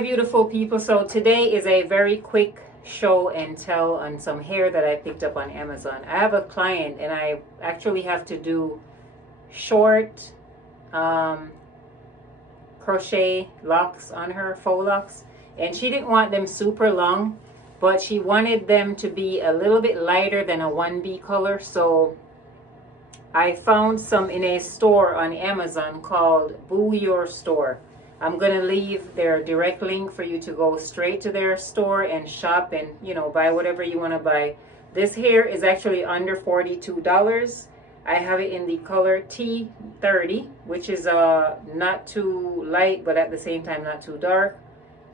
Hi beautiful people, so today is a very quick show and tell on some hair that I picked up on Amazon. I have a client and I actually have to do short crochet locks on her, faux locks, and she didn't want them super long, but she wanted them to be a little bit lighter than a 1B color. So I found some in a store on Amazon called BooYoor store. I'm going to leave their direct link for you to go straight to their store and shop and, you know, buy whatever you want to buy. This hair is actually under $42. I have it in the color T30, which is not too light, but at the same time not too dark.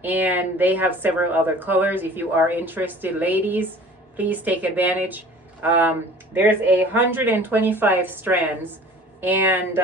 And they have several other colors. If you are interested, ladies, please take advantage. There's 125 strands, and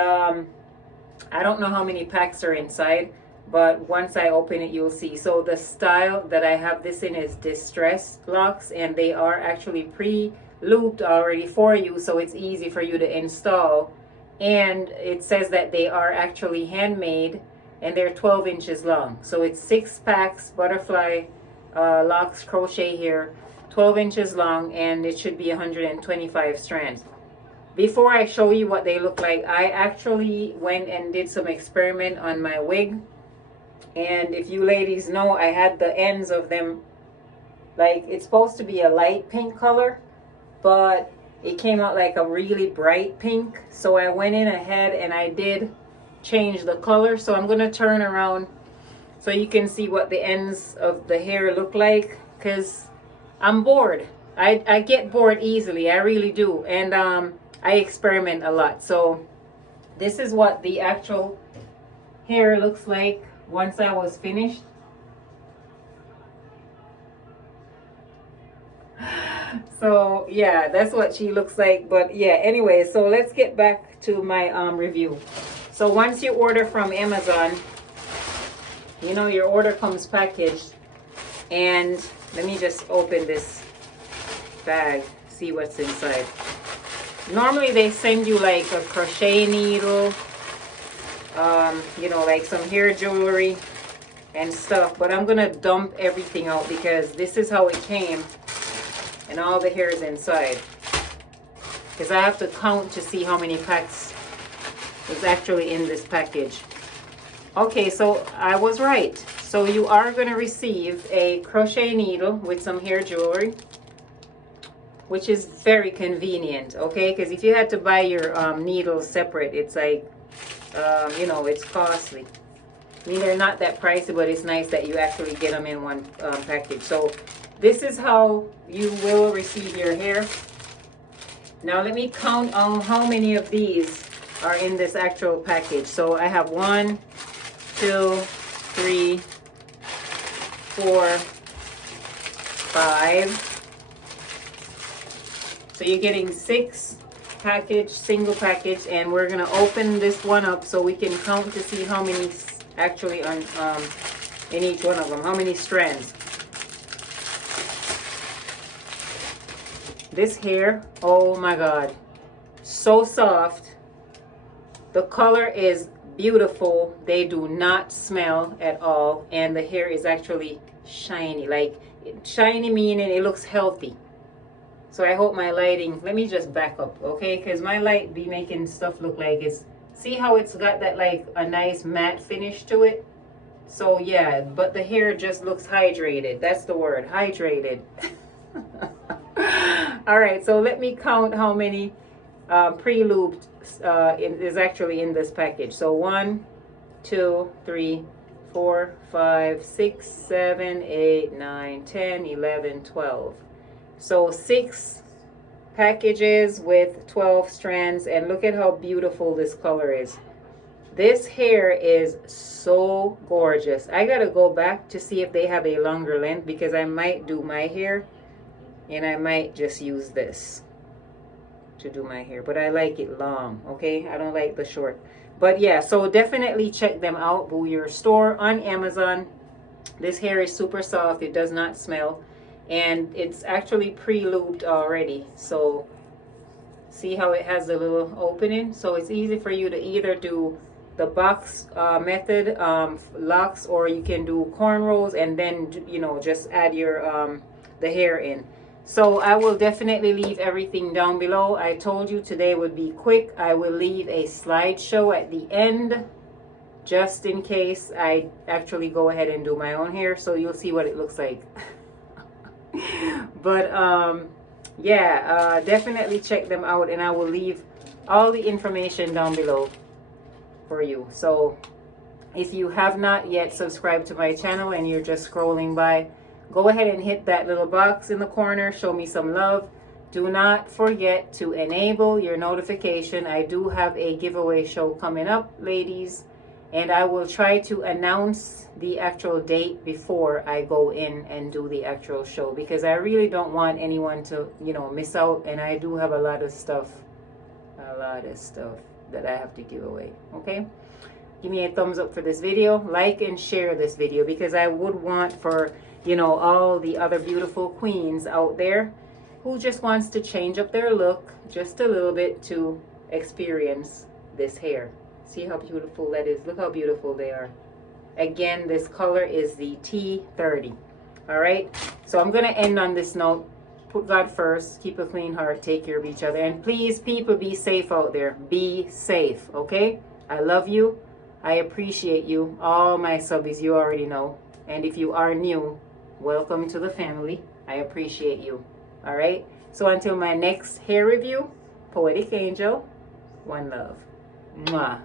I don't know how many packs are inside, but once I open it, you'll see. So the style that I have this in is distressed locks, and they are actually pre-looped already for you, so it's easy for you to install. And it says that they are actually handmade, and they're 12 inches long. So it's 6 packs, butterfly Locs Crochet here, 12 inches long, and it should be 125 strands. Before I show you what they look like, I actually went and did some experiment on my wig. And if you ladies know, I had the ends of them, like it's supposed to be a light pink color, but it came out like a really bright pink. So I went in ahead and I did change the color. So I'm going to turn around so you can see what the ends of the hair look like, because I'm bored. I get bored easily, I really do. And I experiment a lot. So this is what the actual hair looks like once I was finished. So yeah, that's what she looks like. But yeah, anyway, so let's get back to my review. So once you order from Amazon, you know your order comes packaged. And let me just open this bag, see what's inside. Normally they send you like a crochet needle, you know, like some hair jewelry and stuff, but I'm gonna dump everything out because this is how it came and all the hair is inside, because I have to count to see how many packs is actually in this package. Okay, so I was right. So you are going to receive a crochet needle with some hair jewelry, which is very convenient, okay? Because if you had to buy your needles separate, it's like, you know, it's costly. I mean, they're not that pricey, but it's nice that you actually get them in one package. So this is how you will receive your hair. Now let me count on how many of these are in this actual package. So I have 1, 2, 3, 4, 5. So you're getting 6 package, single package, and we're gonna open this one up so we can count to see how many actually on in each one of them, how many strands. This hair, oh my god, so soft. The color is beautiful. They do not smell at all, and the hair is actually shiny. Like shiny meaning it looks healthy. So I hope my lighting, let me just back up, okay? Because my light be making stuff look like it's, see how it's got that like a nice matte finish to it? So yeah, but the hair just looks hydrated. That's the word, hydrated. All right, so let me count how many pre-looped is actually in this package. So 1, 2, 3, 4, 5, 6, 7, 8, 9, 10, 11, 12. So 6 packages with 12 strands, and look at how beautiful this color is. This hair is so gorgeous. I gotta go back to see if they have a longer length, because I might do my hair and I might just use this to do my hair, but I like it long, okay? I don't like the short. But yeah, so definitely check them out. BooYoor store on Amazon. This hair is super soft, it does not smell, and it's actually pre-looped already. So see how it has a little opening? So it's easy for you to either do the box method, locks, or you can do cornrows and then, you know, just add your the hair in. So I will definitely leave everything down below. I told you today would be quick. I will leave a slideshow at the end just in case I actually go ahead and do my own hair, so you'll see what it looks like. But yeah, definitely check them out, and I will leave all the information down below for you. So if you have not yet subscribed to my channel and you're just scrolling by, go ahead and hit that little box in the corner, show me some love. Do not forget to enable your notification. I do have a giveaway show coming up, ladies, and I will try to announce the actual date before I go in and do the actual show, because I really don't want anyone to, you know, miss out. And I do have a lot of stuff that I have to give away. Okay, give me a thumbs up for this video, like and share this video, because I would want for, you know, all the other beautiful queens out there who just wants to change up their look just a little bit to experience this hair. See how beautiful that is? Look how beautiful they are. Again, this color is the T30. All right, so I'm gonna end on this note. Put God first, keep a clean heart, take care of each other, and please, people, be safe out there. Be safe, okay? I love you. I appreciate you. All my subbies, you already know. And if you are new, welcome to the family. I appreciate you. All right, so until my next hair review, Poetic Angel, one love. Mwah.